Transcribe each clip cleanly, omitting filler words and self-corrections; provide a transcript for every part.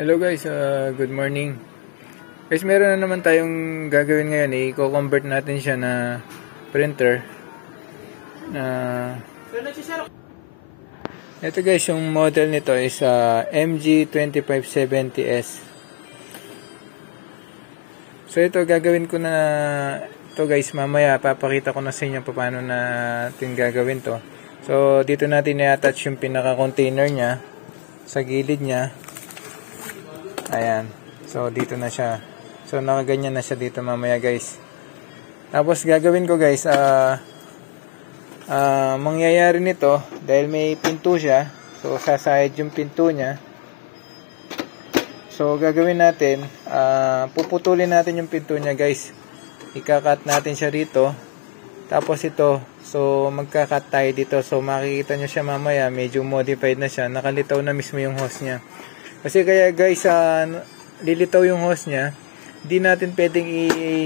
Hello guys, good morning. Guys, meron na naman tayong gagawin ngayon. I-convert natin siya na printer. Ito guys, yung model nito is MG2570S. So ito gagawin ko na ito guys, mamaya papakita ko na sa inyo paano natin gagawin to. So dito natin i-attach yung pinaka-container niya sa gilid niya. Ayan. So, dito na siya. So, nakaganyan na siya dito mamaya, guys. Tapos, gagawin ko, guys, mangyayari nito, dahil may pinto siya, so, sasayad yung pinto niya. So, gagawin natin, puputulin natin yung pinto niya, guys. Ika-cut natin siya rito. Tapos, ito, so, magka-cut tayo dito. So, makikita nyo siya mamaya, medyo modified na siya. Nakalitaw na mismo yung hose niya. Kasi kaya guys, lilitaw yung hose niya, hindi natin pwedeng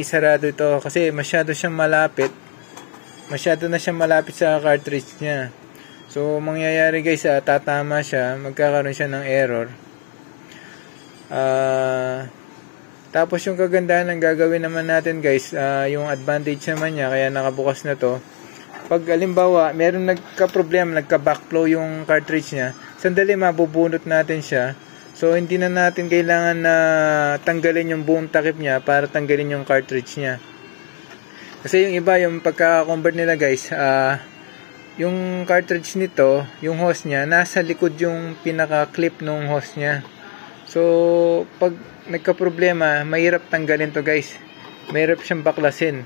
isarado ito kasi masyado siyang malapit. Masyado na siyang malapit sa cartridge niya. So, mangyayari guys, tatama siya, magkakaroon siya ng error. Tapos yung kagandahan ng gagawin naman natin guys, yung advantage naman niya, kaya nakabukas na to. Pag alimbawa, meron nagka-problema, nagka-backflow yung cartridge niya, sandali mabubunot natin siya. So, hindi na natin kailangan na tanggalin yung buong takip niya para tanggalin yung cartridge niya. Kasi yung iba, yung pagka-convert nila guys, yung cartridge nito, yung hose niya, nasa likod yung pinaka-clip ng hose niya. So, pag nagka-problema, mahirap tanggalin to guys. Mahirap siyang baklasin.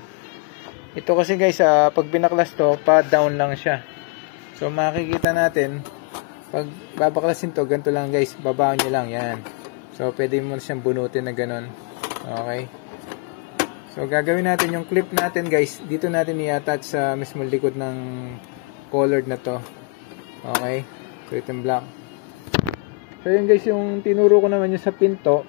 Ito kasi guys, pag binaklas to, pa-down lang siya. So, makikita natin, pag babaklasin to, ganito lang guys, babaon nyo lang, yan. So, pwede mo siyang bunutin na ganon. Okay. So, gagawin natin yung clip natin guys, dito natin i-attach sa mismo likod ng colored na to. Okay. So, itong black. So, yun guys, yung tinuro ko naman yung sa pinto.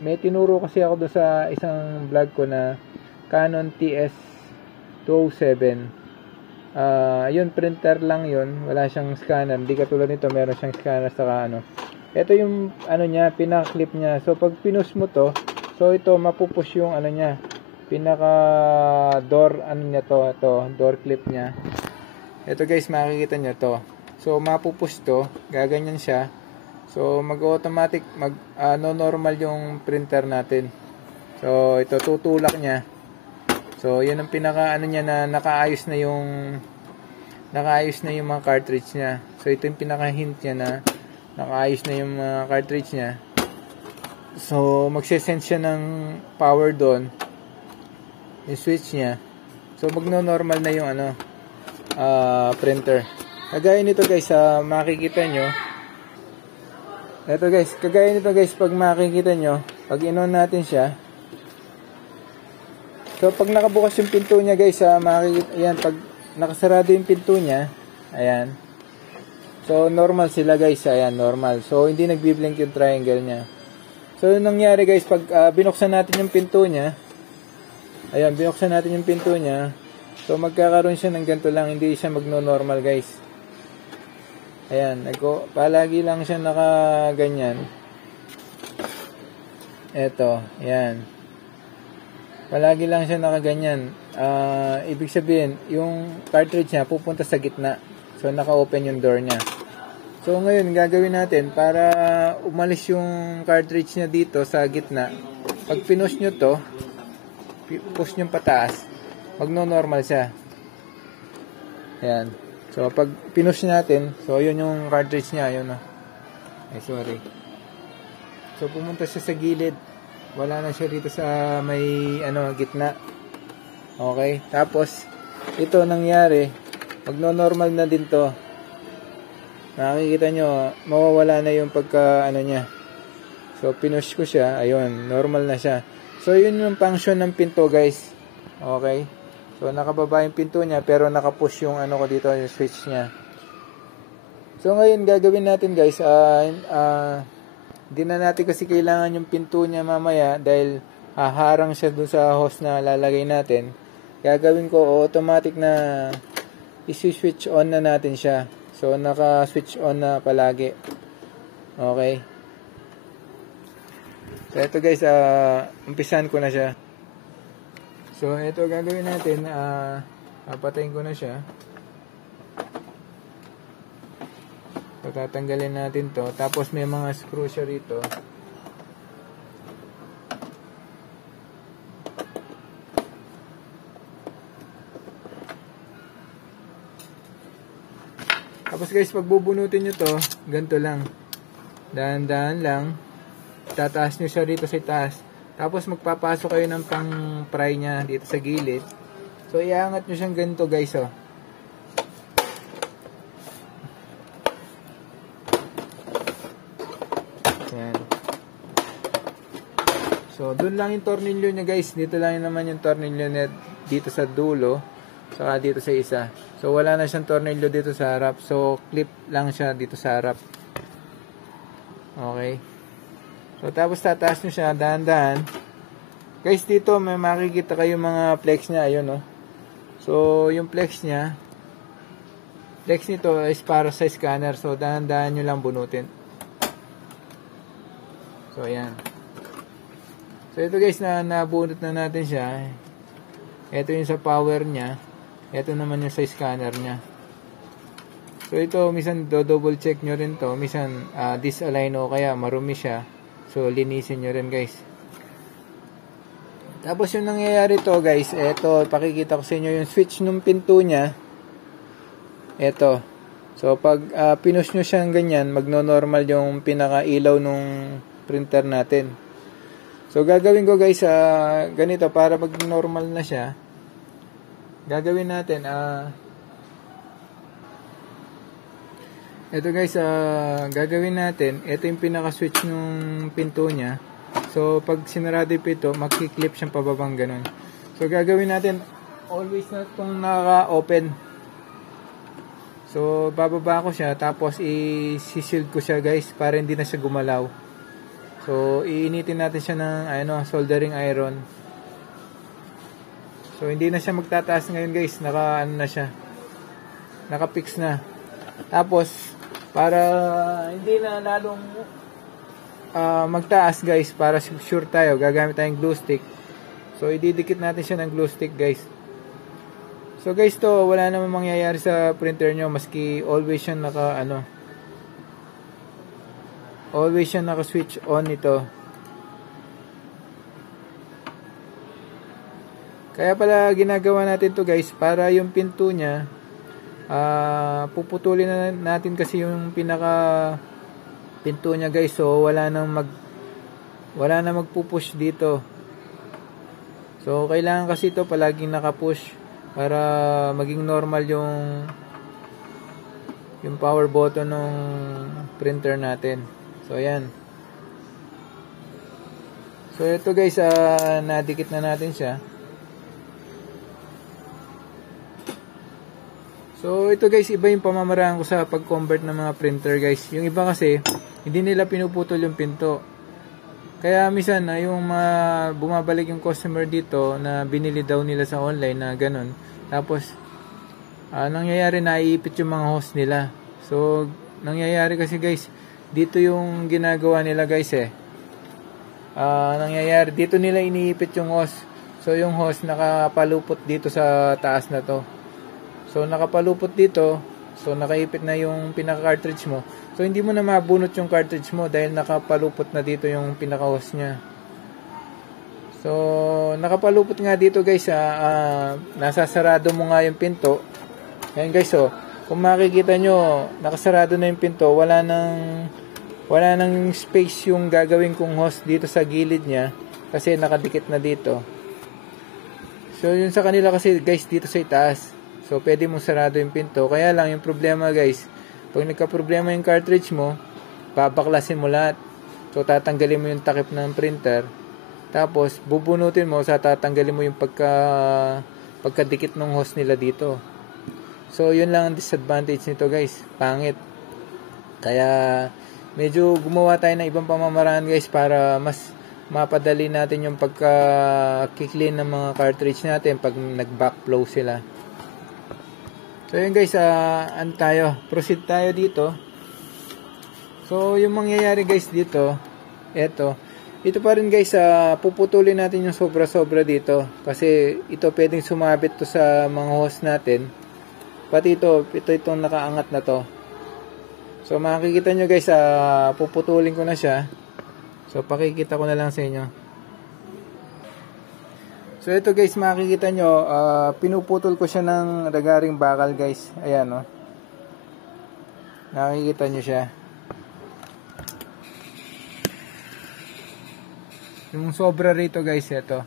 May tinuro kasi ako doon sa isang vlog ko na Canon TS207. Yun, printer lang yun, wala siyang scanner, hindi katulad nito meron siyang scanner saka ano. Ito yung ano niya, pinaka-clip niya. So pag pinus mo to, so ito mapupush yung ano niya, pinaka door ano niya to, ito, door clip niya. Ito guys, makikita niyo to. So mapupush to, gaganyan siya. So mag-automatic, no normal yung printer natin. So ito tutulak niya. So, yun ang pinaka ano niya na nakaayos na yung mga cartridge niya. So, ito yung pinaka hint niya na nakaayos na yung mga cartridge niya. So, magse-send siya ng power doon. Yung switch niya. So, magno-normal na yung ano printer. Kagaya nito guys, makikita nyo. Ito guys, kagaya nito guys, pag makikita nyo, pag in-on natin siya. So, pag nakabukas yung pinto niya guys, makikita, ayan, pag nakasarado yung pinto niya, ayan. So, normal sila guys, ayan, normal. So, hindi nagbiblink yung triangle niya. So, yung nangyari guys, pag binuksan natin yung pinto niya, ayan, binuksan natin yung pinto niya, so, magkakaroon siya ng ganito lang, hindi siya magno-normal guys. Ayan, palagi lang siya nakaganyan. Eto, ayan. Palagi lang siya nakaganyan. Ibig sabihin, yung cartridge niya pupunta sa gitna. So, naka-open yung door niya. So, ngayon, gagawin natin para umalis yung cartridge niya dito sa gitna. Pag pinush nyo to, push nyo pataas, magno-normal siya. Ayan. So, pag pinush natin, so, yun yung cartridge niya. Yun, ay, sorry. So, pumunta siya sa gilid. Wala na siya dito sa may gitna. Okay? Tapos ito nangyari, magno-normal na din to. Nakikita nyo, mawawala na yung pagka niya. So pinush ko siya, ayun, normal na siya. So yun yung function ng pinto guys. Okay? So nakababa yung pinto niya pero nakapush yung ko dito, yung switch niya. So ngayon gagawin natin guys, hindi na natin kasi kailangan yung pinto niya mamaya dahil haharang siya dun sa hose na lalagay natin. Gagawin ko automatic na i-switch on na natin siya. So naka-switch on na palagi. Okay. So ito guys, umpisan ko na siya. So ito gagawin natin, papatayin ko na siya. So tatanggalin natin to, tapos may mga screw siya rito. Tapos guys, pag bubunutin nyo to, ganito lang. Dahan-dahan lang. Tataas nyo siya dito sa taas. Tapos magpapasok kayo ng pang-pry nya dito sa gilid. So iangat nyo siyang ganito guys, oh. Yan. So dun lang yung tornilyo nya guys. Dito lang naman yung tornilyo nya dito sa dulo. Saka dito sa isa. So wala na siyang tornilyo dito sa harap. So clip lang siya dito sa harap. Okay. So tapos tataas nyo siya dahan-dahan. Guys, dito may makikita kayo mga flex niya. Ayun, oh. So yung flex niya, flex nito is para sa scanner. So dahan-dahan nyo lang bunutin. So ayan. So ito guys, nabunot na natin siya. Ito yung sa power niya. Ito naman yung sa scanner niya. So ito, minsan double check nyo rin to. Minsan disalign o kaya marumi siya. So linisin nyo rin guys. Tapos yung nangyayari to guys, ito, pakikita ko sa inyo yung switch ng pinto niya. Ito. So pag pinush nyo siyang ganyan, magno-normal yung pinaka-ilaw nung printer natin. So gagawin ko guys, ganito para mag-normal na siya. Gagawin natin, ito guys, gagawin natin, ito yung pinaka-switch ng pinto niya. So, pag sinarado yung pinto, magki-clip siyang pababang ganun. So, gagawin natin, always na itong naka-open. So, bababa ko siya, tapos i-shield ko siya guys, para hindi na siya gumalaw. So, iinitin natin siya ng soldering iron. So, hindi na siya magtataas ngayon guys. Na siya. Naka-fix na. Tapos, para hindi na lalong magtaas guys, para sure tayo, gagamit tayong glue stick. So, ididikit natin siya ng glue stick guys. So, guys, to wala naman mangyayari sa printer nyo, maski always siya always siya naka-switch on ito. Kaya pala ginagawa natin to guys, para yung pinto niya, puputulin na natin kasi yung pinaka pinto niya guys. So wala nang magpupush dito. So kailangan kasi ito palaging nakapush para maging normal yung power button ng printer natin. So ayan. So ito guys, nadikit na natin siya. So ito guys, iba yung pamamaraan ko sa pag-convert ng mga printer guys. Yung iba kasi, hindi nila pinuputol yung pinto. Kaya minsan, yung bumabalik yung customer dito na binili daw nila sa online na ganun. Tapos, nangyayari na iipit yung mga host nila. So, nangyayari kasi guys, dito yung ginagawa nila guys nangyayari, dito nila iniipit yung host. So, yung host nakapalupot dito sa taas na to. So, nakapalupot dito. So, nakaipit na yung pinaka-cartridge mo. So, hindi mo na mabunot yung cartridge mo dahil nakapalupot na dito yung pinaka-host niya. So, nakapalupot nga dito guys. Nasasarado mo nga yung pinto. Ayan guys, kung makikita nyo, nakasarado na yung pinto. Wala nang space yung gagawin kong host dito sa gilid niya. Kasi nakadikit na dito. So, yun sa kanila kasi guys, dito sa itaas. So, pwede mong sarado yung pinto. Kaya lang, yung problema guys, pag nagka-problema yung cartridge mo, babaklasin mo lahat. So, tatanggalin mo yung takip ng printer. Tapos, bubunutin mo, tatanggalin mo yung pagkadikit ng host nila dito. So, yun lang ang disadvantage nito guys. Pangit. Kaya, medyo gumawa tayo ng ibang pamamaraan guys para mas mapadali natin yung pagka-clean ng mga cartridge natin pag nag-backflow sila. So yun guys, proceed tayo dito. So yung mangyayari guys dito, eto, ito pa rin guys, puputulin natin yung sobra-sobra dito. Kasi ito pwedeng sumabit to sa mga hose natin. Pati itong nakaangat na to. So makikita nyo guys, puputulin ko na siya. So pakikita ko na lang sa inyo. So ito guys, makikita nyo, pinuputol ko siya ng ragaring bakal guys. Ayan o. Nakikita nyo siya. Yung sobra rito guys, ito.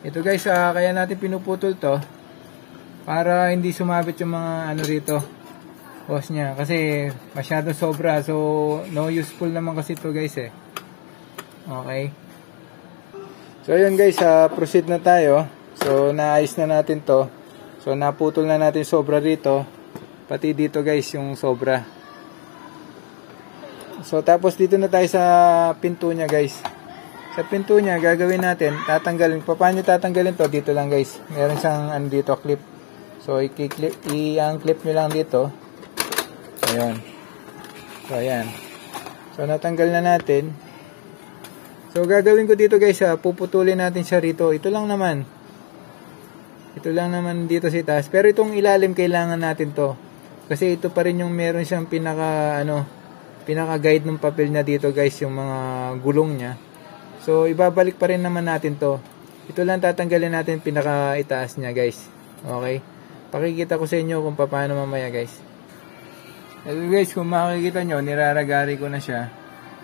Ito guys, kaya natin pinuputol to para hindi sumabit yung mga ano rito, hose nya, kasi masyadong sobra. So no useful naman kasi ito guys eh. Okay. So ayun guys, proceed na tayo. So naayos na natin to. So naputol na natin sobra rito. Pati dito guys yung sobra. So tapos dito na tayo sa pinto nya guys. Sa pinto nya gagawin natin, tatanggalin. Paano tatanggalin to? Dito lang guys. Meron siyang dito clip. So i-clip nyo lang dito. Ayun. So ayan. So natanggal na natin. So gagawin ko dito guys, puputulin natin siya rito. Ito lang naman. Ito lang naman dito sa taas. Pero itong ilalim kailangan natin to. Kasi ito pa rin yung meron siyang pinaka guide ng papel niya dito guys, yung mga gulong niya. So ibabalik pa rin naman natin to. Ito lang tatanggalin natin pinaka itaas niya guys. Okay? Pakikita ko sa inyo kung paano mamaya guys. Ito guys, kung makikita nyo, niraragari ko na siya.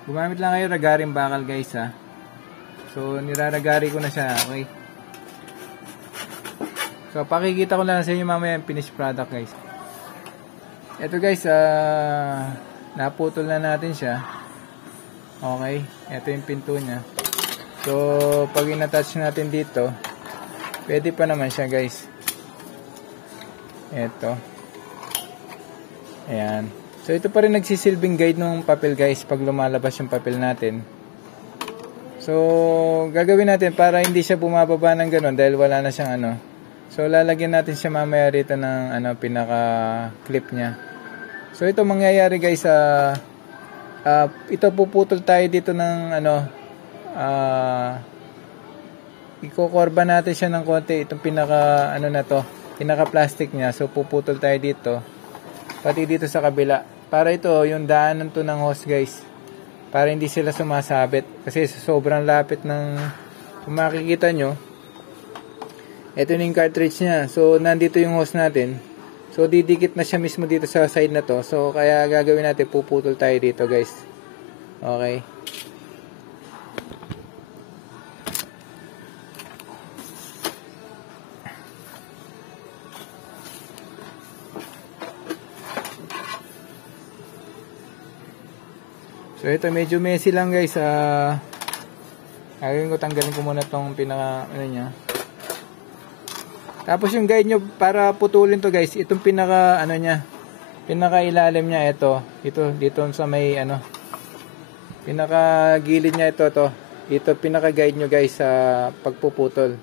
Gumamit lang kayo ragaring bakal guys ha. So niraragari ko na siya. Okay? So pakikita ko lang sa inyo mamaya yung finished product guys. Ito guys, naputol na natin siya. Okay, ito yung pinto niya. So pag in-attach natin dito, pwede pa naman siya guys. Ito. Ayan. So ito pa rin nagsisilbing guide ng papel guys pag lumalabas yung papel natin. So gagawin natin para hindi siya bumababa ng ganun dahil wala na siyang So lalagyan natin siya mamaya rito ng pinaka clip niya. So ito mangyayari guys, ito puputol tayo dito ng ikokorba natin siya ng konti itong pinaka na to, pinaka plastic niya. So puputol tayo dito pati dito sa kabila para ito yung daanan to ng hose guys, para hindi sila sumasabit kasi sobrang lapit ng, kung makikita nyo, ito yung cartridge niya. So nandito yung hose natin. So didikit na siya mismo dito sa side na to. So kaya gagawin natin, puputol tayo dito guys. Okay. So ito medyo messy lang guys. Gagawin ko, tanggalin ko muna tong pinaka niya. Tapos yung guide nyo para putulin to guys, itong pinaka niya, pinaka ilalim niya, ito dito sa may pinaka gilid niya, dito pinaka guide nyo guys sa pagpuputol.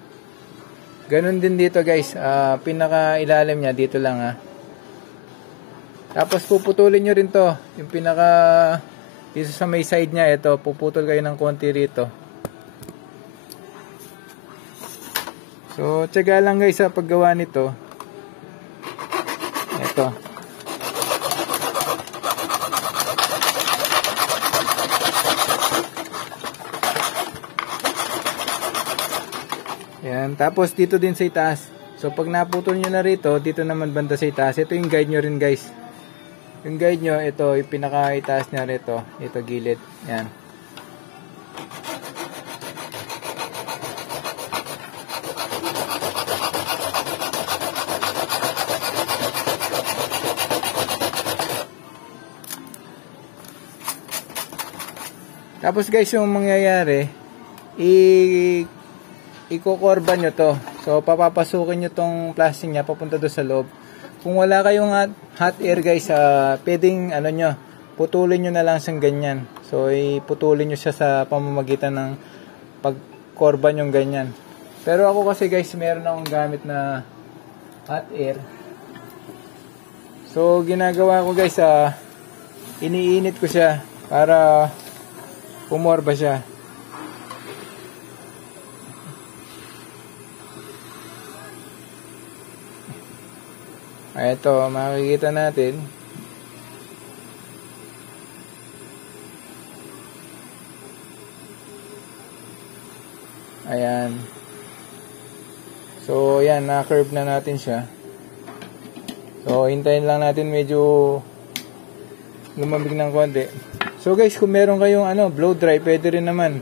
Ganun din dito guys, pinaka ilalim niya dito lang Tapos puputulin nyo rin to, yung pinaka dito sa may side niya, puputol kayo ng konti rito. So, tiyaga lang guys sa paggawa nito. Ito. Yan. Tapos dito din sa itaas. So, pag naputol nyo na rito, dito naman banda sa itaas. Ito yung guide nyo rin guys. Yung guide nyo, ito, yung pinaka-itaas niya rito. Ito, gilid. Yan. Tapos guys, yung mangyayari, ikokorba nyo to. So papapasukin nyo tong plastic nya papunta doon sa loob. Kung wala kayong hot air guys, pwedeng putulin nyo na lang siyang ganyan. So iputulin nyo siya sa pamamagitan ng pagkorba nyo ganyan. Pero ako kasi guys, meron akong gamit na hot air. So, ginagawa ko guys, iniinit ko siya para pumorba siya. Ito, makikita natin. Ayan. So, ayan, na-curve na natin siya. So, hintayin lang natin medyo lumamig ng konti. So, guys, kung meron kayong blow dry, pwede rin naman.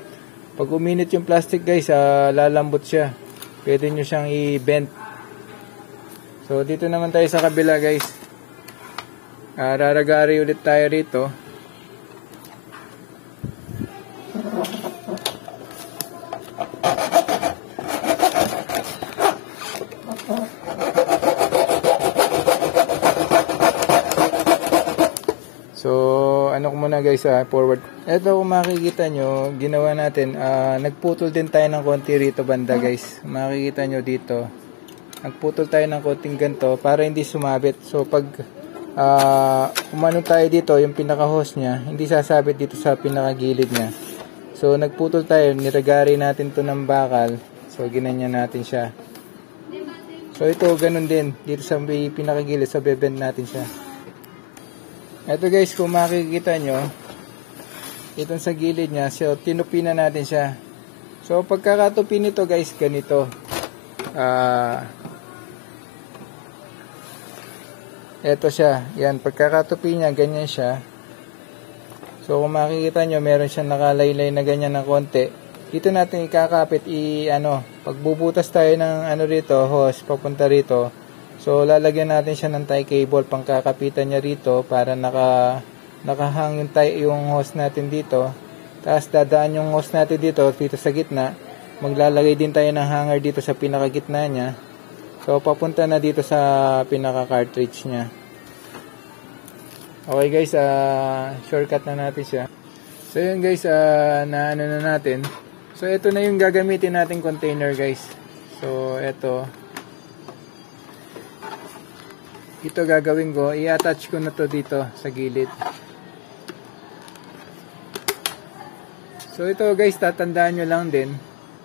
Pag uminit yung plastic, guys, lalambot siya. Pwede nyo siyang i-bend. So, dito naman tayo sa kabila, guys. Raragari ulit tayo rito. So, ano ko muna guys, forward. Ito kung makikita nyo, ginawa natin, nagputol din tayo ng konti rito banda guys. Makikita nyo dito. Nagputol tayo ng konting ganito para hindi sumabit. So, pag umano tayo dito, yung pinaka-hose nya, hindi sasabit dito sa pinakagilid nya. So, nagputol tayo, niragari natin to ng bakal. So, ginanyan natin siya. So, ito, ganun din. Dito sa pinakagilid, so, bebend natin siya. Ito guys, kung makikita nyo, itong sa gilid nya, so tinupi na natin siya. So pagkakatupi nito guys, ganito. Ito siya, yan, pagkakatupi nya, ganyan siya. So kung makikita nyo, meron siyang nakalaylay na ganyan ng konti. Dito natin ikakapit, pagbubutas tayo ng rito, hose, papunta rito. So, lalagyan natin siya ng tie cable, pangkakapitan niya rito para nakahang yung hose natin dito. Tapos, dadaan yung hose natin dito sa gitna. Maglalagay din tayo ng hanger dito sa pinakagitna niya. So, papunta na dito sa pinaka-cartridge niya. Okay guys, shortcut na natin siya. So, yun guys, na natin. So, ito na yung gagamitin nating container guys. So, ito gagawin ko, i-attach ko na to dito sa gilid. So ito guys, tatandaan nyo lang din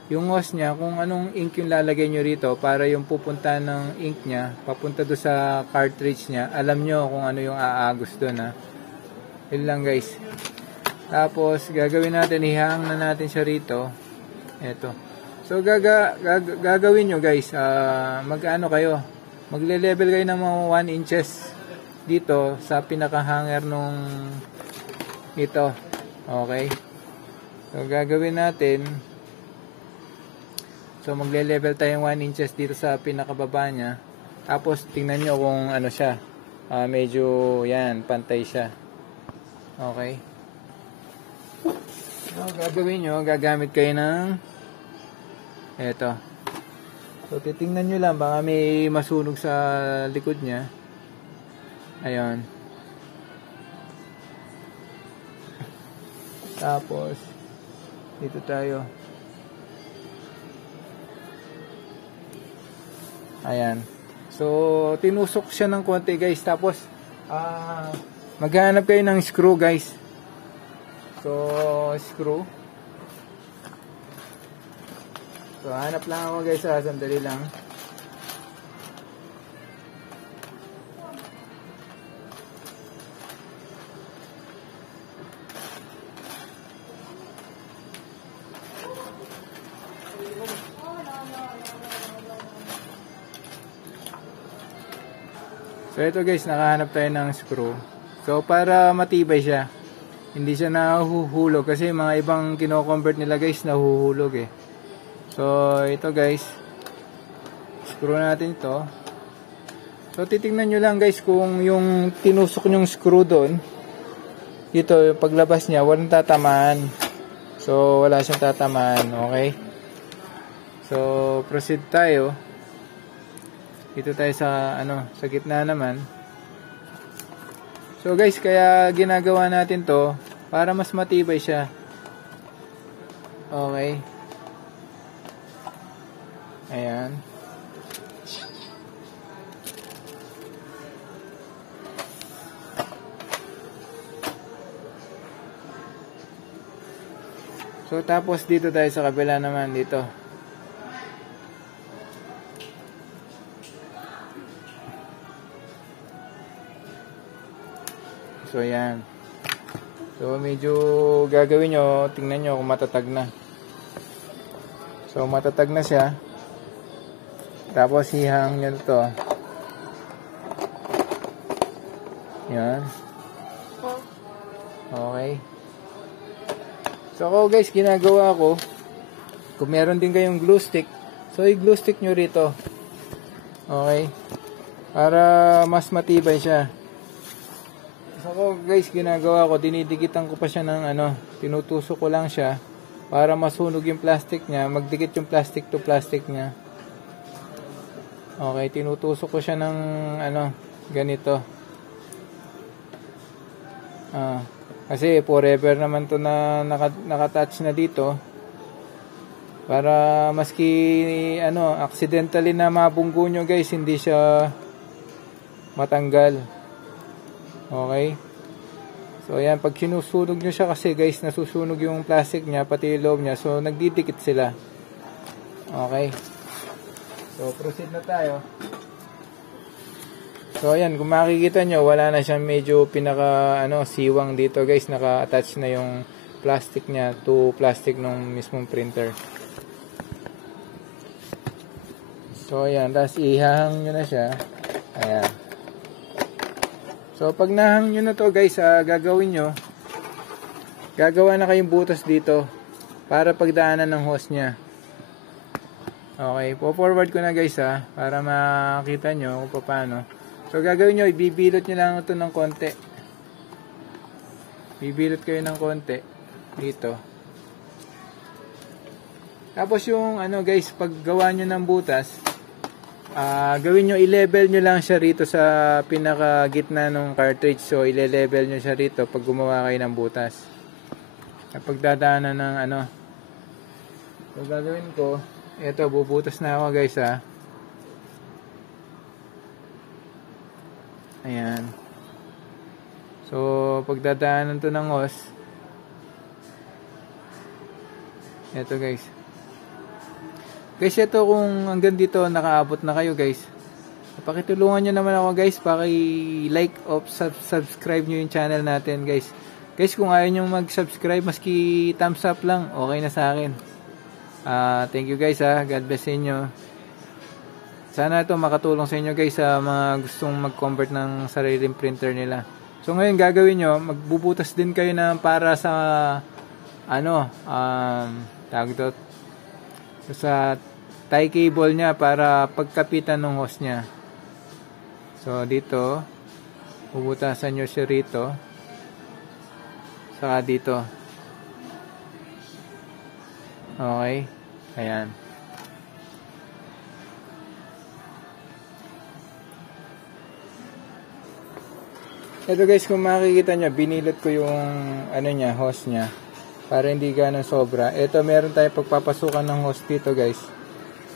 yung hose nya, kung anong ink yung lalagay nyo rito para yung pupunta ng ink nya papunta do sa cartridge nya, alam nyo kung ano yung aagos doon yun lang guys. Tapos gagawin natin, ihang na natin siya rito. Eto. So gagawin nyo guys, mag-ano kayo, magle-level kayo ng mga 1 inches dito sa pinaka-hanger nung ito. Okay. So, gagawin natin. So, magle-level tayo 1 inches dito sa pinakababa niya. Tapos, tingnan nyo kung ano siya. Medyo, yan, pantay siya. Okay. So, gagawin nyo, gagamit kayo ng eto. So, titingnan nyo lang, baka may masunog sa likod niya. Ayan. Tapos, dito tayo. Ayan. So, tinusok siya ng konti guys. Tapos, maghanap kayo ng screw guys. So, screw. So, hanap lang ako guys, sandali lang. So, ito guys, nakahanap tayo ng screw. So, para matibay siya. Hindi siya nahuhulog kasi mga ibang kino-convert nila guys, nahuhulog eh. So, ito guys, screw natin ito. So, titingnan nyo lang guys kung yung tinusok nyong screw doon, dito, yung paglabas niya, walang tatamaan. So, wala siyang tatamaan. Okay? So, proceed tayo. Dito tayo sa, sa gitna naman. So, guys, kaya ginagawa natin to para mas matibay siya. Okay? Ayan. So, tapos dito tayo sa kabila naman dito. So, yan. So, medyo gagawin nyo, tingnan nyo kung matatag na. So, matatag na siya. Tapos, hihang nyo to. Yan. Okay. So, ako guys, ginagawa ko, kung meron din kayong glue stick, so, i-glue stick nyo rito. Okay. Para mas matibay siya. So, ako guys, ginagawa ko, dinidikitan ko pa siya ng tinutusok ko lang siya para masunog yung plastic niya, magdikit yung plastic to plastic niya. Okay, tinutusok ko siya ng ganito. Kasi forever naman to na nakatouch na dito. Para maski accidentally na mabunggo nyo guys, hindi siya matanggal. Okay? So ayan, pag sinusunog nyo siya kasi guys, nasusunog yung plastic niya, pati yung loob niya. So nagdidikit sila. Okay? So proceed na tayo. So ayan, kung makikita nyo, wala na siyang medyo siwang dito guys. Naka-attach na yung plastic niya to plastic ng mismong printer. So ayan, tapos ihahang nyo na siya. Ayan. So pag nahang nyo na to guys, gagawin nyo, gagawa na kayong butas dito para pagdaanan ng hose niya. Okay, po-forward ko na guys para makita nyo kung paano. So gagawin nyo, ibibilot nyo lang ito ng konti. Bibilot kayo ng konti dito. Tapos yung guys, pag gawa nyo ng butas, gawin nyo, i-level nyo lang siya rito sa pinaka gitna ng cartridge. So i-level nyo siya rito pag gumawa kayo ng butas. Kapag dadaanan ng So gagawin ko, ito, bubutas na ako guys Ayan. So, pagdadaanan to ng hose, ito guys. Guys, ito kung hanggang dito nakaabot na kayo guys, pakitulungan nyo naman ako guys, paki-like o subscribe nyo yung channel natin guys. Guys, kung ayaw nyo mag-subscribe, maski thumbs up lang, okay na sa akin. Thank you guys God bless sa inyo. Sana ito makatulong sa inyo guys sa mga gustong mag-convert ng sariling printer nila. So ngayon gagawin nyo, magbubutas din kayo na para sa tawag ito, sa tie cable niya para pagkapitan ng hose niya. So dito, bubutasan nyo siya rito. Saka dito. Okay. Ayan. Ito guys, kung makikita nyo, binilot ko yung hose niya para hindi ganun sobra. Ito, meron tayong pagpapasukan ng hose dito guys.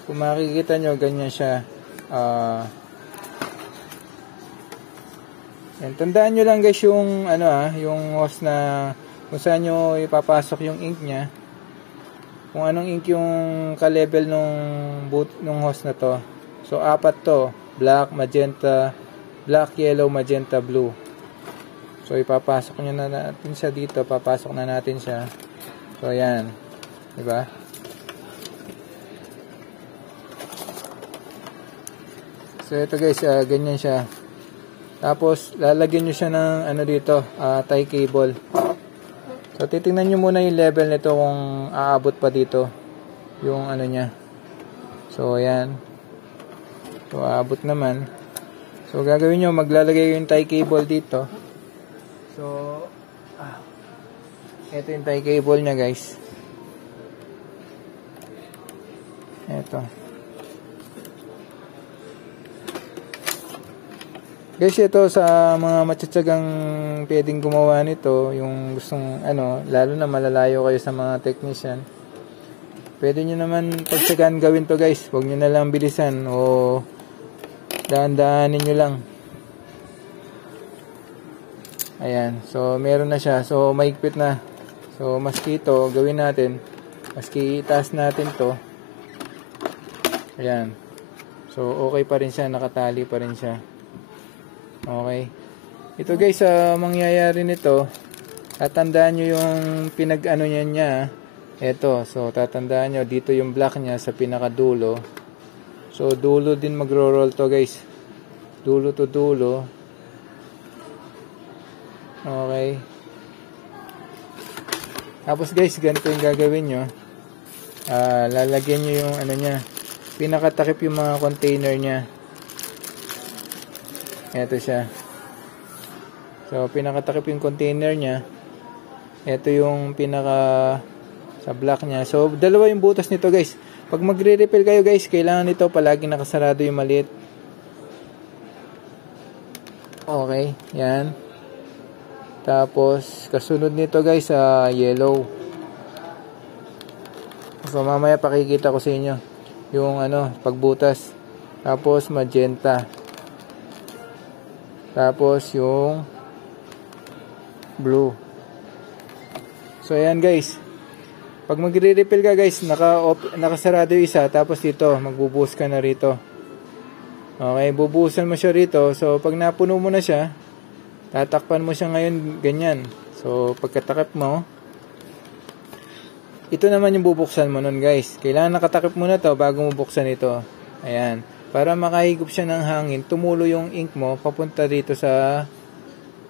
Kung makikita nyo, ganyan siya. Tandaan nyo lang guys yung yung hose na kung saan nyo ipapasok yung ink niya. Kung anong ink yung ka-level nung hose na to. So, 4 to. Black, magenta, black, yellow, magenta, blue. So, ipapasok nyo na natin siya dito. Papasok na natin siya. So, ayan. Diba? So, ito guys, ganyan siya. Tapos, lalagyan nyo siya ng dito, tie cable. So, titingnan nyo muna yung level nito kung aabot pa dito. Yung niya. So, ayan. So, aabot naman. So, gagawin nyo, maglalagay yung tie cable dito. So, ito yung tie cable niya guys. Ito. Guys, ito sa mga matsatsagang pwedeng gumawa nito, yung gustong lalo na malalayo kayo sa mga technician. Pwede nyo naman pagtsagaan gawin to guys. Huwag nyo na lang bilisan o daan-daanin nyo lang. Ayan. So, meron na siya. So, maigpit na. So, maski ito, gawin natin. Maski itaas natin to. Ayan. So, okay pa rin siya. Nakatali pa rin siya. Okay. Ito guys, mangyayari nito, tatandaan nyo yung pinag-ano niya. Ito. So, tatandaan nyo, dito yung block niya sa pinakadulo. So, dulo din magro-roll to guys. Dulo to dulo. Okay. Tapos guys, ganito yung gagawin nyo. Lalagyan nyo yung ano niya. Pinakatakip yung mga container niya. Ito siya. So, pinakatakip yung container niya. Ito yung pinaka sa block niya. So, dalawa yung butas nito guys. Pag magre-refill kayo guys, kailangan nito palaging nakasarado yung maliit. Okay, yan. Tapos, kasunod nito guys, yellow. So, mamaya pakikita ko sa inyo yung ano, pagbutas. Tapos, magenta. Tapos, yung blue. So, ayan guys. Pag magre-refill ka guys, nakasarado yung isa, tapos dito, magbubuhos ka na rito. Okay, bubuhusan mo siya rito. So, pag napuno mo na siya, tatakpan mo siya ngayon, ganyan. So, pagkatakip mo, ito naman yung bubuksan mo nun guys. Kailangan nakatakip mo na to bago mo buksan ito. Ayan. Para makahigop siya ng hangin, tumulo yung ink mo, papunta dito sa,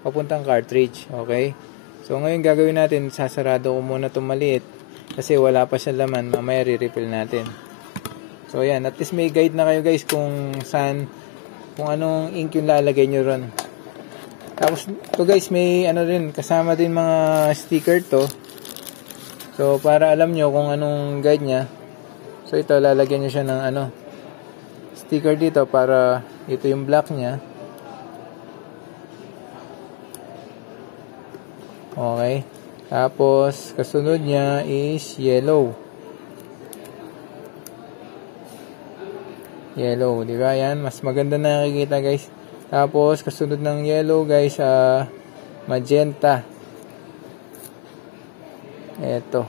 papuntang cartridge. Okay? So, ngayon gagawin natin, sasarado ko muna itong maliit. Kasi wala pa siya laman, mamaya re-refill natin. So ayan, at least may guide na kayo guys kung saan, kung anong ink yung lalagay nyo ron. Tapos to guys, may ano rin, kasama din mga sticker to. So para alam nyo kung anong guide nya. So ito, lalagyan nyo siya ng ano, sticker dito para ito yung black nya. Okay. Tapos, kasunod niya is yellow. Yellow, di ba? Yan, mas maganda na nakikita guys. Tapos, kasunod ng yellow guys, magenta. Eto.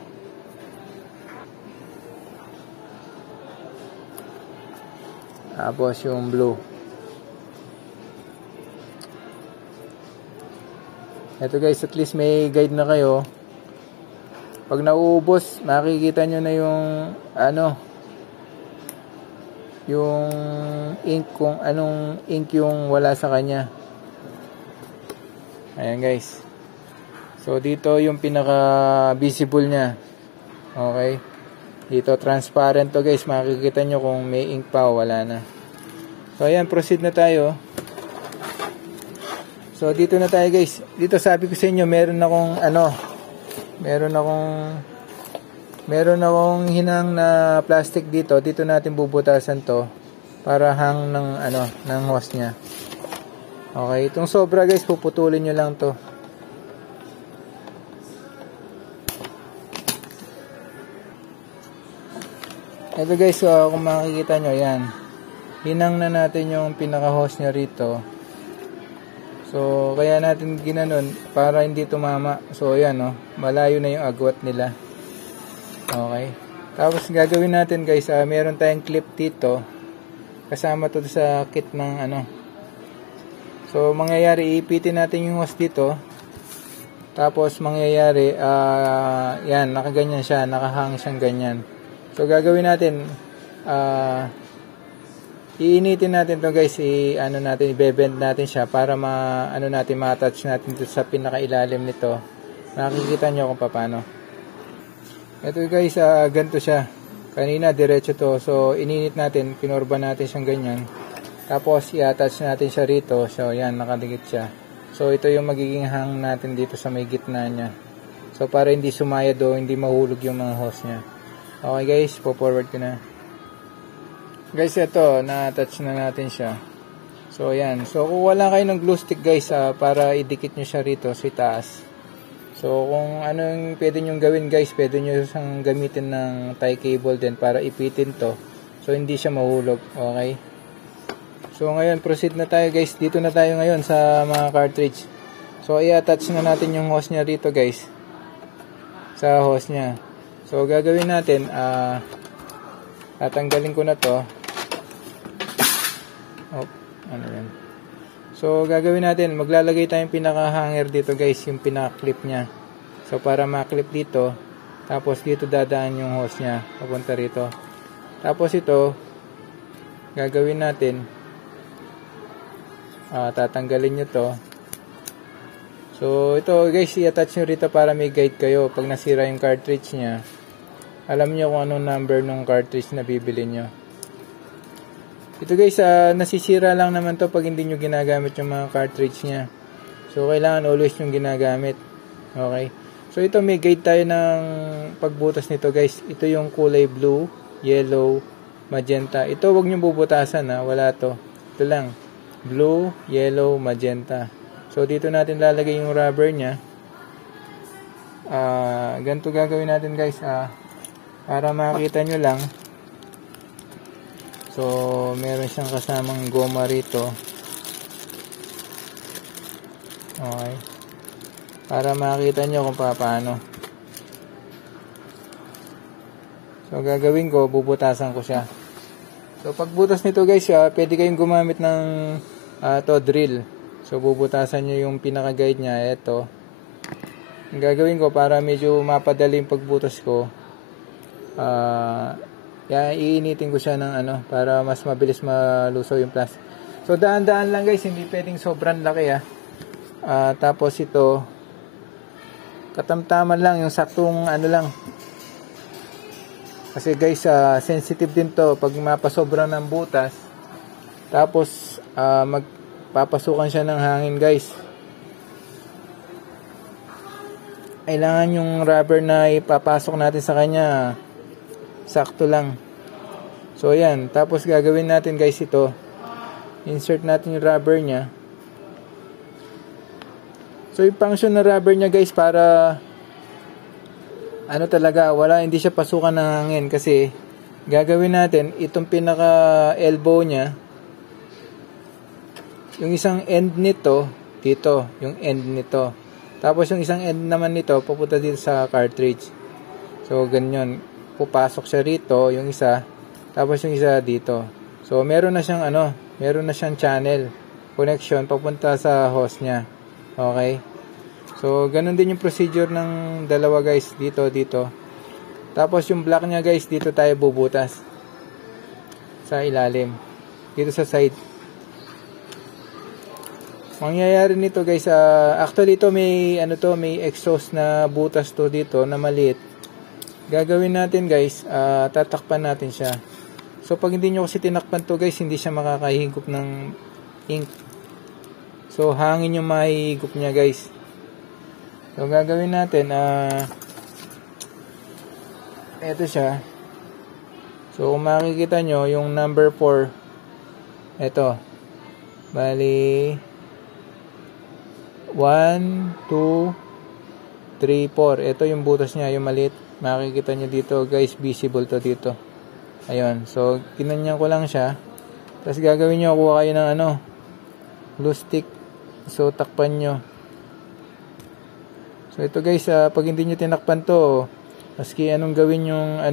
Tapos, yung blue. Ito guys, at least may guide na kayo. Pag nauubos, makikita nyo na yung ano, yung ink, kung anong ink yung wala sa kanya. Ayan guys. So dito yung pinaka visible nya. Okay. Dito transparent to guys, makikita nyo kung may ink pa o wala na. So ayan, proceed na tayo. So dito na tayo guys. Dito sabi ko sa inyo, meron akong hinang na plastic dito. Dito natin bubutasan to para hang ng ano, ng hose niya. Okay, itong sobra guys, puputulin niyo lang to. Ito guys, kung makikita nyo, yan. Hinang na natin yung pinaka hose niya rito. So, kaya natin ginanon para hindi tumama. So, ayan, no? Malayo na yung agwat nila. Okay. Tapos, gagawin natin, guys, meron tayong clip dito. Kasama to sa kit ng, ano. So, mangyayari, iipitin natin yung hose dito. Tapos, mangyayari, yan, nakaganyan siya. Nakahang siyang ganyan. So, gagawin natin, iinitin natin to guys, i-bend natin siya para ma-attach natin dito sa pinakailalim nito. Nakikita nyo kung paano. Ito guys, ganito siya. Kanina diretso to. So ininit natin, pinorba natin siyang ganyan. Tapos i-attach natin siya rito. So yan, nakadikit siya. So ito yung magiging hang natin dito sa may gitna niya. So para hindi sumaya do, hindi mahulog yung mga hose niya. Okay guys, po-forward ko na. Guys, ito, na-attach na natin siya. So, ayan. So, kung wala kayo ng glue stick, guys, para idikit nyo siya rito sa itaas. So, kung anong pwede nyo gawin, guys, pwede nyo siyang gamitin ng tie cable din para ipitin to. So, hindi siya mahulog. Okay? So, ngayon, proceed na tayo, guys. Dito na tayo ngayon sa mga cartridge. So, i-attach na natin yung hose niya rito, guys. sa hose niya. So gagawin natin, tatanggalin ko na to. Ano yan? So gagawin natin, maglalagay tayong pinaka-hanger dito guys, yung pinaka-clip niya. So para ma-clip dito, tapos dito dadaan yung hose niya papunta rito. Tapos ito gagawin natin, tatanggalin nyo to. So ito guys, i-attach nyo rito para may guide kayo pag nasira yung cartridge nya, alam nyo kung anong number ng cartridge na bibili nyo. Ito guys, nasisira lang naman to pag hindi nyo ginagamit yung mga cartridge nya. So kailangan always yung ginagamit. Okay, so ito may guide tayo ng pagbutas nito guys. Ito yung kulay blue, yellow, magenta. Ito wag nyo bubutasan, wala to. Ito lang, blue, yellow, magenta. So dito natin lalagay yung rubber nya. Ganito gagawin natin guys, para makita nyo lang. So meron siyang kasamang goma rito. Okay, para makita nyo kung paano. So gagawin ko, bubutasan ko siya. So pagbutas nito guys, pwede kayong gumamit ng drill. So bubutasan nyo yung pinaka-guide nya. Ito ang gagawin ko para medyo mapadali yung pagbutas ko. Iinitin ko siya ng para mas mabilis malusaw yung plastic. So daan-daan lang guys, hindi pwedeng sobrang laki tapos ito katamtaman lang, yung saktong lang. Kasi guys, sensitive din to pag mapasobra ng butas. Tapos magpapasukan siya ng hangin guys. Kailangan yung rubber na ipapasok natin sa kanya sakto lang. So ayan, tapos gagawin natin guys, ito insert natin yung rubber nya. So yung function na rubber nya guys, para talaga, hindi siya pasukan ng hangin. Kasi gagawin natin itong pinaka elbow nya, yung isang end nito dito, yung end nito, tapos yung isang end naman nito papunta dito sa cartridge. So ganyan, pupasok siya rito yung isa, tapos yung isa dito. So meron na siyang meron na siyang channel connection papunta sa hose nya. Okay, so ganun din yung procedure ng dalawa guys, dito. Tapos yung black nya guys, dito tayo bubutas sa ilalim, dito sa side. Mangyayari nito guys, actually ito may may exhaust na butas to dito na maliit. Gagawin natin guys, tatakpan natin siya. So pag hindi nyo kasi tinakpan to guys, hindi siya makakahigop ng ink. So hangin yung mahihigop niya guys. So gagawin natin, eto siya. So kung makikita nyo yung number 4, eto, bali 1, 2, 3, 4. Ito yung butas niya, yung maliit. Makikita nyo dito guys, visible to dito. Ayun, so kinanyan ko lang siya. Tapos gagawin nyo, kuha kayo ng glue stick. So takpan nyo. So ito guys, pag hindi nyo tinakpan to, maski anong gawin yung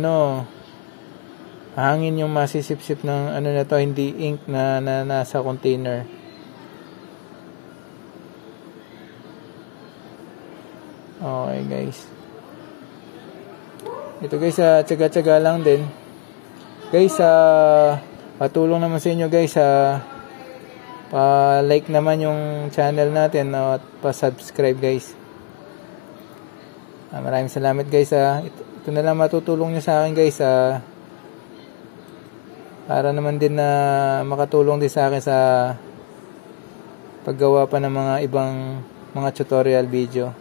hangin yung masisipsip ng na to, hindi ink na nasa container. Okay guys, ito guys, tsaga-tsaga lang din guys. Patulong naman sa inyo guys, pa-like naman yung channel natin at pa-subscribe guys. Maraming salamat guys. Ito na lang matutulong nyo sa akin guys, para naman din na makatulong din sa akin sa paggawa pa ng mga ibang mga tutorial video.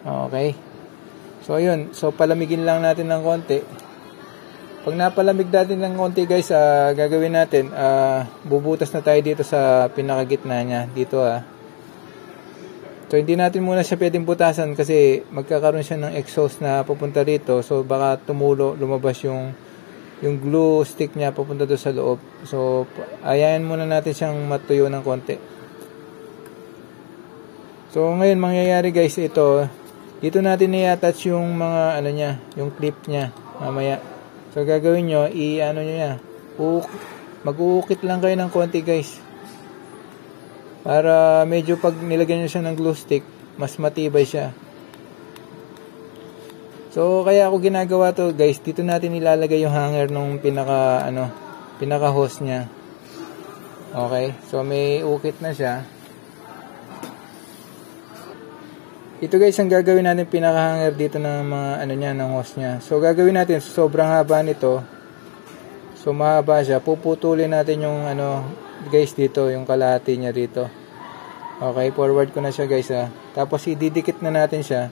Okay, so ayun, so palamigin lang natin ng konti. Pag napalamig natin ng konti guys, gagawin natin, bubutas na tayo dito sa pinakagitna nya dito. So hindi natin muna siya pwedeng butasan kasi magkakaroon siya ng exhaust na papunta dito. So baka lumabas yung glue stick nya papunta doon sa loob. So ayayin muna natin siyang matuyo ng konti. So ngayon mangyayari guys, ito dito natin i-attach yung mga ano niya, yung clip niya mamaya. So gagawin nyo, i-ano niya, mag-uukit lang kayo ng konti guys. Para medyo pag nilagyan nyo siya ng glue stick, mas matibay siya. So kaya ako ginagawa to guys, dito natin ilalagay yung hanger nung pinaka hose niya. Okay, so may ukit na siya. Ito guys ang gagawin natin pinaka-hanger dito ng mga ano niya, ng hose niya. So gagawin natin, sobrang haba nito. So mahaba siya. Puputulin natin yung ano guys dito, yung kalahati niya dito. Okay, forward ko na siya guys ha. Tapos ididikit na natin siya.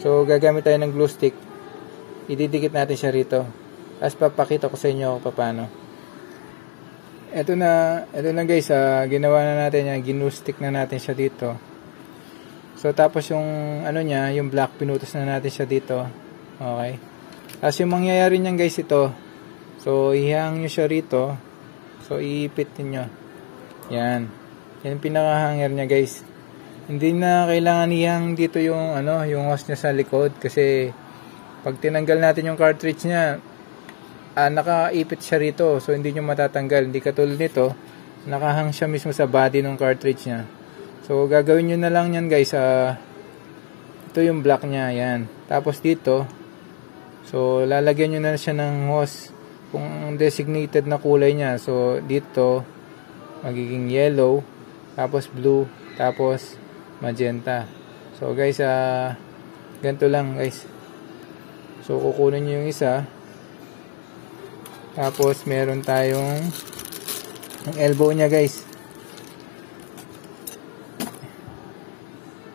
So gagamit tayo ng glue stick. Ididikit natin siya rito. Tapos papakita ko sa inyo kung paano. Ito na guys, ginawa na natin yan. Glue stick na natin siya dito. So tapos yung ano niya, yung black, pinutos na natin siya dito. Okay. Tapos yung mangyayari niyan guys ito. So ihang nyo siya rito. So iipit niyo. Yan. Yan yung pinaka-hanger niya guys. Hindi na kailangan ihang dito yung ano, yung hose niya sa likod kasi pag tinanggal natin yung cartridge niya, nakaipit siya rito. So hindi nyo matatanggal. Hindi katulad nito, nakahang siya mismo sa body ng cartridge niya. So, gagawin nyo na lang yan guys. Ito yung black niya. Yan. Tapos dito, so, lalagyan nyo na siya ng hose kung designated na kulay niya. So, dito, magiging yellow, tapos blue, tapos magenta. So, guys, ganito lang guys. So, kukunin nyo yung isa. Tapos, meron tayong ang elbow niya guys.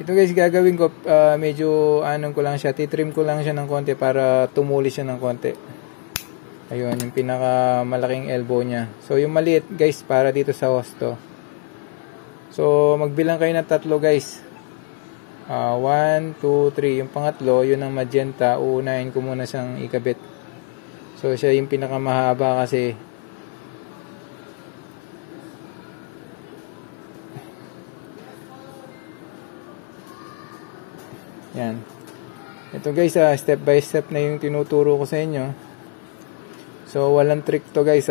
Ito guys, gagawin ko, medyo anong ko lang siya, titrim ko lang siya ng konti para tumuli siya ng konti. Ayun, yung pinaka malaking elbow niya. So, yung maliit guys, para dito sa hose to. So, magbilang kayo ng 3 guys. 1, 2, 3. Yung pangatlo, yun ang magenta. Uunahin ko muna siyang ikabit. So, siya yung pinaka mahaba kasi. Yan. Ito guys, step by step na yung tinuturo ko sa inyo. So, walang trick to guys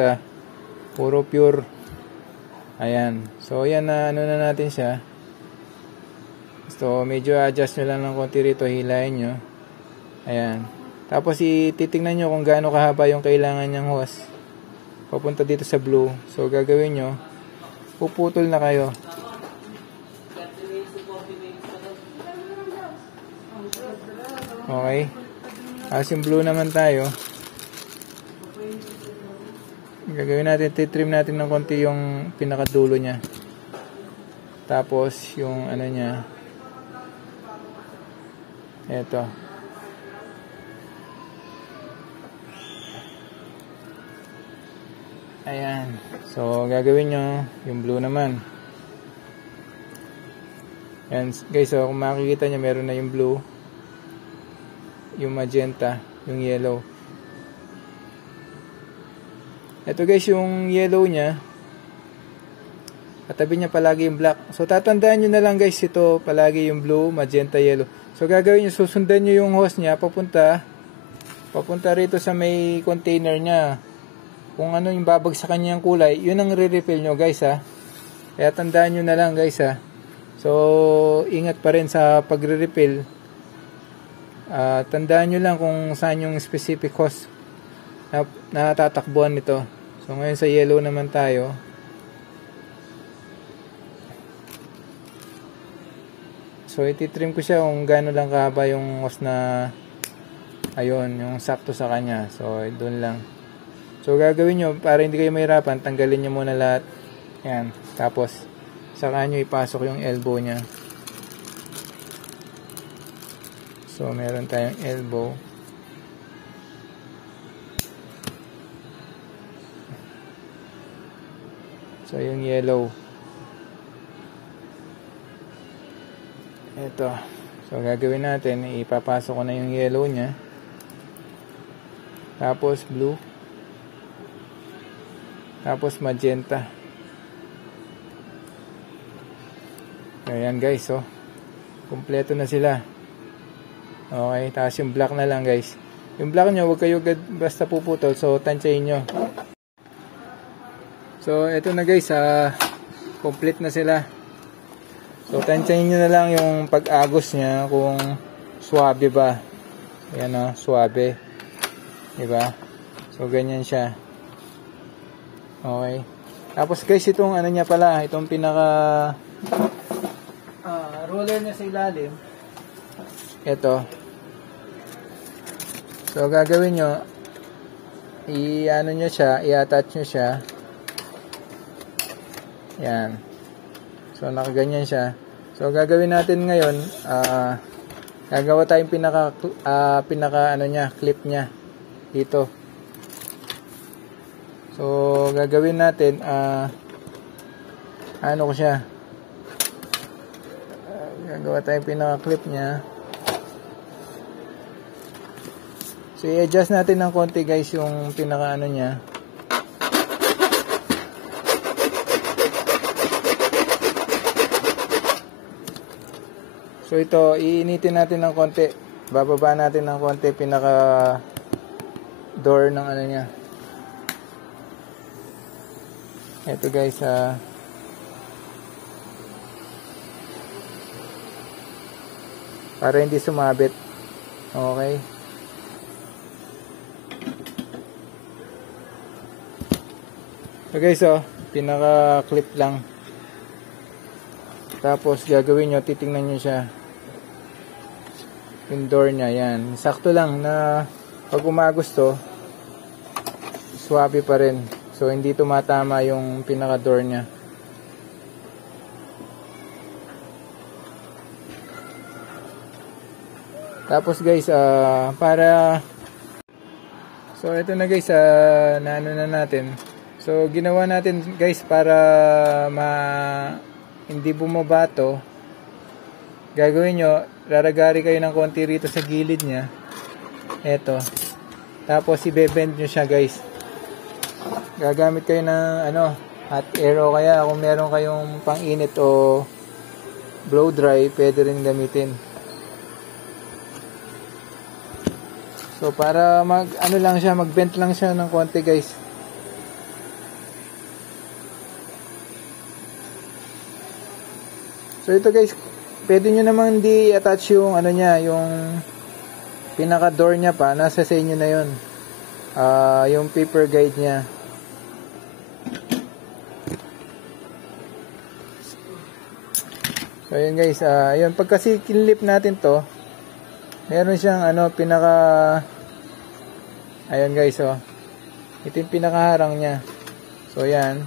puro pure. Ayan. So, yan na ano na natin siya. So, medyo adjust nyo lang ng konti rito. Hilahin nyo. Ayan. Tapos, titingnan nyo kung gaano kahaba yung kailangan nyang hose. Papunta dito sa blue. So, gagawin nyo. Puputol na kayo. Okay. As yung blue naman tayo. Gagawin natin, titrim natin ng konti yung pinakadulo niya. Tapos, yung ano niya. Ito. Ayan. So, gagawin nyo yung blue naman. Ayan, guys. So, kung makikita nyo, meron na yung blue, yung magenta, yung yellow. Ito guys, yung yellow niya, katabi niya palagi yung black. So tatandaan nyo na lang guys, ito palagi yung blue, magenta, yellow. So gagawin nyo, susundan nyo yung hose niya papunta rito sa may container niya. Kung ano yung babagsakan niya yung kulay, yun ang re-refill nyo guys Kaya tandaan nyo na lang guys So ingat pa rin sa pagre-refill. Tandaan nyo lang kung saan yung specific hose na tatakbuhan nito. So ngayon sa yellow naman tayo. So ititrim ko siya kung gaano lang kahaba yung hose na ayun, yung sakto sa kanya. So doon lang. So gagawin nyo para hindi kayo mahirapan, tanggalin nyo muna lahat. Yan. Tapos saka nyo ipasok yung elbow nya. So, meron tayong elbow. So, yung yellow. Ito. So, gagawin natin, ipapasok ko na yung yellow niya. Tapos, blue. Tapos, magenta. Ayan guys, Kumpleto na sila. Okay, tapos yung black na lang guys. Yung black nyo, huwag kayo basta puputol. So, tansyahin nyo. So, eto na guys. Complete na sila. So, tansyahin nyo na lang yung pag-agos nya kung swabe ba. Ayan o, swabe. Diba? So, ganyan siya. Okay. Tapos guys, itong ano niya pala, itong pinaka roller niya sa ilalim. Ito. So, gagawin nyo, i-ano nyo siya, i-attach nyo siya. Yan. So, nakaganyan siya. So, gagawin natin ngayon, gagawa tayong pinaka ano niya, clip niya. Dito. So, gagawin natin, ano ko siya, gagawa tayong pinaka-clip niya. So, i-adjust natin ng konti guys yung pinaka-ano niya. So, ito, iinitin natin ng konti. Bababa natin ng konti pinaka-door ng ano niya. Ito guys, para hindi sumabit. Okay. So guys, pinaka-clip lang. Tapos gagawin nyo, titingnan nyo siya. Yung door nya, yan. Sakto lang na pag umagos to, swabe pa rin. So hindi tumatama yung pinaka-door nya. Tapos guys, para so ito na guys, naano na natin. So ginawa natin guys para hindi bumabato. Gagawin nyo, raragari kayo ng konti rito sa gilid nya. Eto. Tapos i-bend nyo siya guys. Gagamit kayo ng hot air o kaya kung meron kayong pang-init o blow dry, pwede rin gamitin. So para mag-bend lang siya ng konti guys. So ito guys, pwede nyo naman di-attach yung yung pinaka-door nya pa, nasa sa inyo na yun. Yung paper guide nya. So yun guys, yun, pag kasi kinlip natin to, meron siyang ayun guys, ito yung pinakaharang nya. So yan,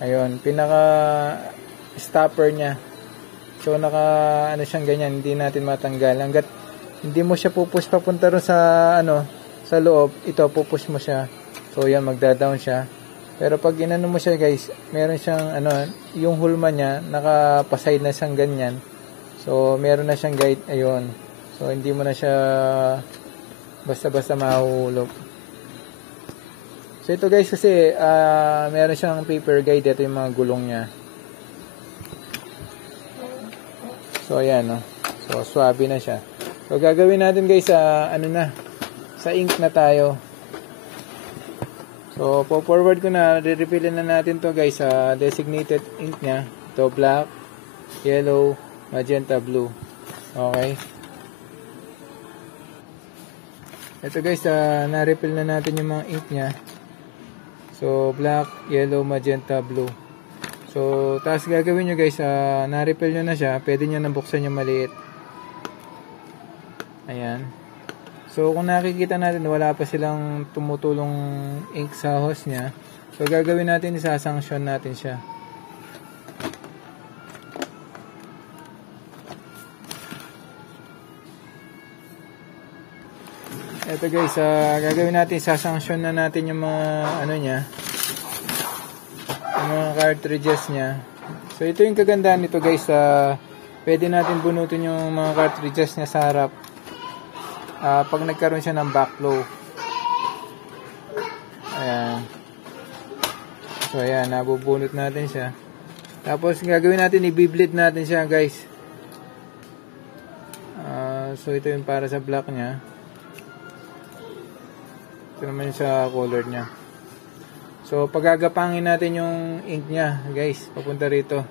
ayun, pinaka stopper nya. So siyang ganyan, hindi natin matanggal hangga't hindi mo siya pupush papunta ron sa loob. Ito pupush mo siya. So yan, magda-down siya. Pero pag inano mo siya guys, meron siyang yung hulma niya nakapaside na siyang ganyan. So meron na siyang guide, ayun. So hindi mo na siya basta-basta mahuhulog. So ito guys kasi meron siyang paper guide, ito yung mga gulong niya. So ayan, so swabe na siya. So gagawin natin guys sa ink na tayo. So forward ko na, re-refillin na natin to guys sa designated ink nya. Ito black, yellow, magenta, blue. Okay. Ito guys, na-refill na natin yung mga ink nya. So black, yellow, magenta, blue. So, tapos gagawin nyo guys, na-refill nyo na siya, pwede nyo nang buksan yung maliit. Ayan. So, kung nakikita natin, wala pa silang tumutulong ink sa hose nya. So, gagawin natin, isasanction natin siya. Ito guys, gagawin natin, isasanction na natin yung mga nya, mga cartridges niya. So ito yung kagandahan nito guys, pwede natin bunutin yung mga cartridges niya sa harap pag nagkaroon siya ng backflow. Ayan. So ayan, nabubunot natin siya. Tapos gagawin natin, i-bleed natin siya guys. So, ito yung para sa black niya. Ito naman yung sa color niya. So, pagagapangin natin yung ink niya, guys, papunta rito.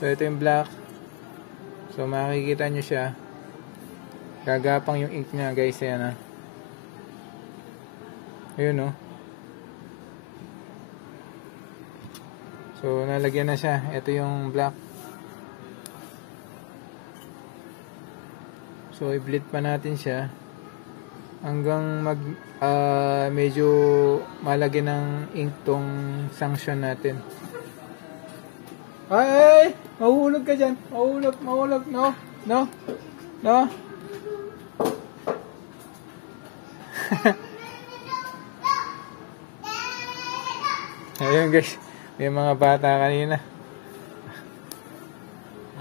So, ito yung black. So, makikita nyo siya. Gagapang yung ink niya, guys. Ayan, ayun, So, nalagyan na siya. Ito yung black. So, i-bleed pa natin siya hanggang medyo malagyan ng ink tong sanction natin. Ay! Mahulog ka dyan. Mahulog. No. Ayun, guys. May mga bata kanina.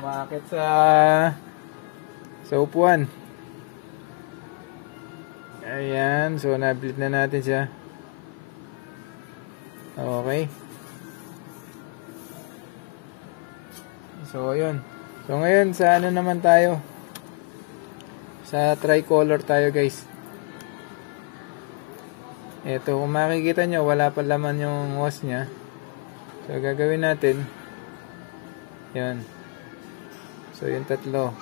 Umakit sa upuan. Ayan. So, na-bleed na natin siya. Okay. So, ayun. So, ngayon, sa ano naman tayo? Sa tricolor tayo, guys. Ito, kung makikita nyo, wala pa laman yung hose nya. So, gagawin natin. Yan. So, yung tatlo.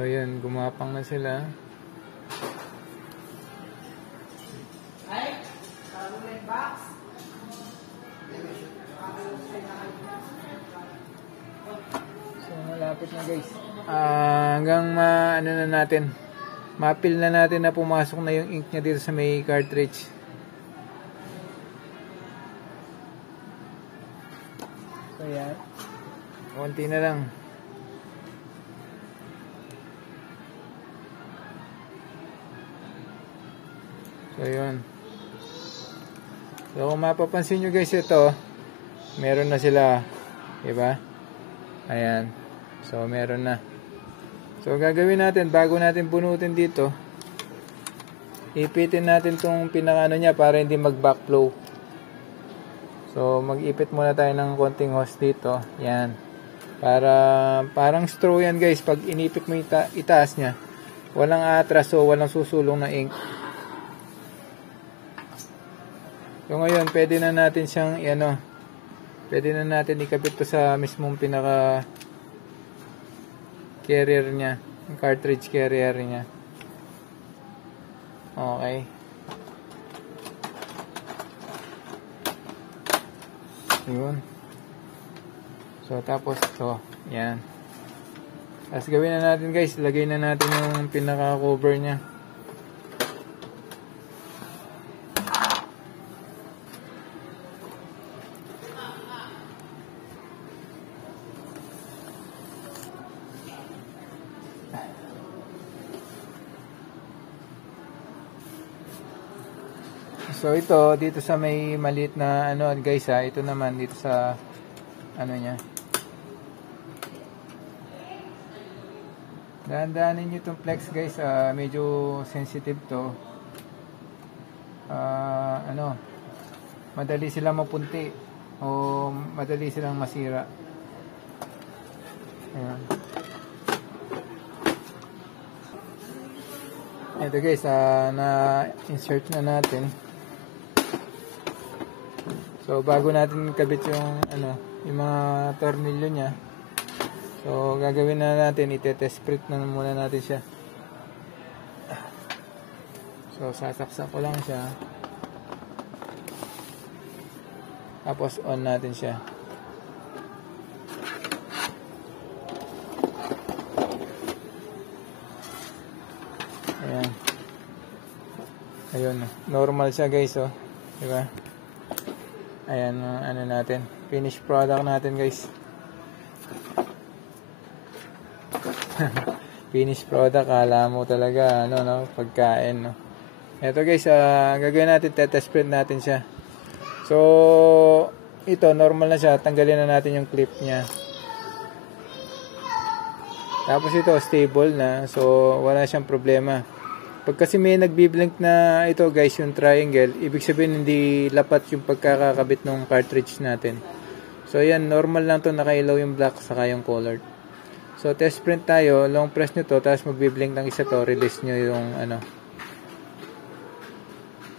So, yan. Gumapang na sila. So, malapit na, guys. Hanggang ano na natin, ma-fill na natin na pumasok na yung ink niya dito sa may cartridge. So, yan. Konti na lang. So, yun. So, kung mapapansin nyo, guys, ito, meron na sila. Diba? Ayan. So, meron na. So, gagawin natin, bago natin bunutin dito, ipitin natin tong pinakano niya para hindi mag-backflow. So, mag-ipit muna tayo ng konting hose dito. Yan. Parang straw yan, guys. Pag inipit mo itaas niya, walang atras o walang susulong na ink. So, ngayon, pwede na natin siyang, pwede na natin ikabit to sa mismong pinaka carrier niya, yung cartridge carrier niya. Okay. Yun. So, tapos ito. Yan. Tapos gawin na natin, guys. Lagay na natin yung pinaka-cover niya. So ito dito sa may maliit na guys ito naman dito sa niya. Dahan-dahanin niyo itong flex, guys, medyo sensitive to. Madali silang mapunti o madali silang masira. Ayan. Ito, guys, na-insert na natin. So, bago natin kabit yung yung mga tornilyo niya. So, gagawin na natin, i-test print na muna natin siya. So, sasaksak ko lang siya. Tapos, on natin siya. Ayan. Ayun. Normal siya, guys, oh. Diba? Ayan, natin. Finished product natin, guys. Finished product, kala mo talaga, pagkain, no. Ito, guys, gagawin natin, test print natin siya. So, ito, normal na siya. Tanggalin na natin yung clip niya. Tapos ito, stable na. So, wala siyang problema. Pag kasi may nagbiblink na ito guys, yung triangle, ibig sabihin hindi lapat yung pagkakakabit ng cartridge natin. So yan, normal lang to, nakailaw yung black saka yung colored. So test print tayo, long press nyo to, tapos magbiblink ng isa to, release nyo yung ano.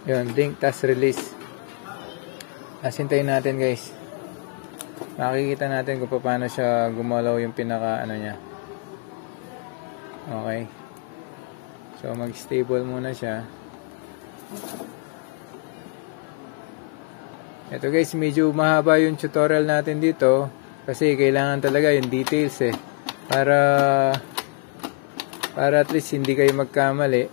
Yun, blink, tapos release. Asintayin natin guys. Makikita natin kung paano siya gumalaw yung pinaka ano niya. Okay. So mag-stable muna siya. Ito guys, medyo mahaba yung tutorial natin dito kasi kailangan talaga yung details para at least hindi kayo magkamali.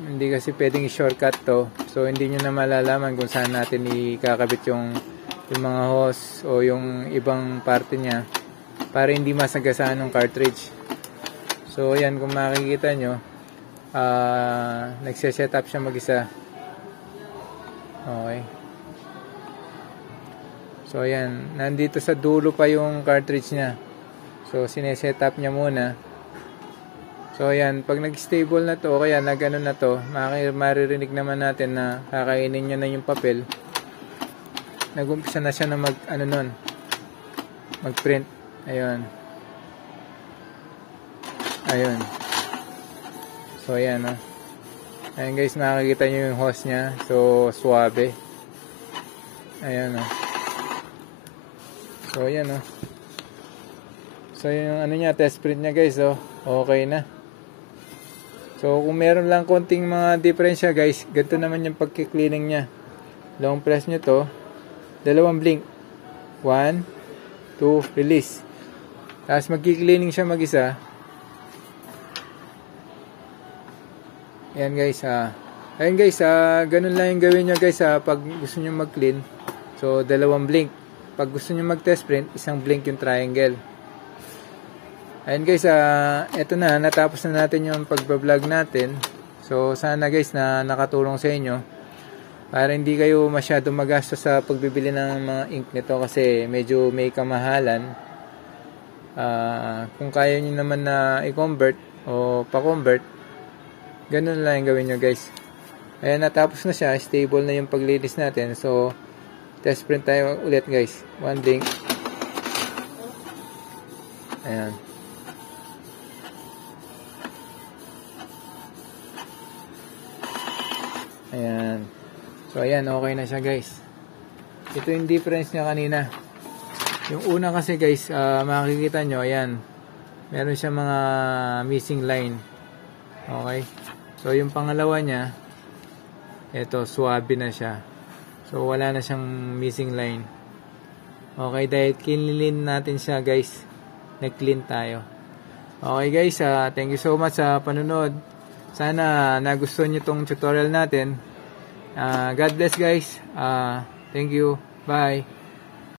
Hindi kasi pwedeng shortcut to. So hindi nyo na malalaman kung saan natin ikakabit yung mga hose o yung ibang parte niya para hindi masagasaan ng cartridge. So ayan, kung makikita nyo, nagse-set up siya mag-isa. Okay. So ayan, nandito sa dulo pa yung cartridge niya. So sineset up niya muna. So ayan, pag nag-stable na to, o kaya nag-ano na to, maririnig naman natin na kakainin niya na yung papel. Nag-umpisa na siya na mag-print. Ayun. Ayun. So ayan, no. Ayan guys, makikita nyo yung hose niya. So suabe. Ayan, no. So ayan, no. So yung ano niya, test print niya guys, oh. Okay na. So kung meron lang konting mga diferensya guys, ganito naman yung pagki-cleaning niya. Long press nyo to, dalawang blink. 1, 2, release. Tapos magki-cleaning siya mag-isa. Ayan guys, ayun guys, ganun lang yung gawin nyo guys, pag gusto nyo mag-clean. So dalawang blink. Pag gusto nyo mag-test print, isang blink yung triangle. Ayun guys, eto na, natapos na natin yung pagbablog natin. So sana guys na nakatulong sa inyo para hindi kayo masyado magastos sa pagbibili ng mga ink nito kasi medyo may kamahalan. Kung kaya nyo naman na i-convert o pa-convert, ganun lang yung gawin nyo guys. Ayan, natapos na siya, stable na yung paglinis natin. So test print tayo ulit guys, 1 blink. Ayan. Ayan. So ayan, okay na siya guys. Ito yung difference niya kanina. Yung una kasi guys, makikita nyo, ayan, meron siya mga missing line. Okay. So yung pangalawa niya, ito, suwabe na siya. So wala na siyang missing line. Okay, dahil kinlin natin siya guys, nag-clean tayo. Okay guys, thank you so much sa panunod. Sana nagustuhan nyo tong tutorial natin. God bless guys. Thank you. Bye.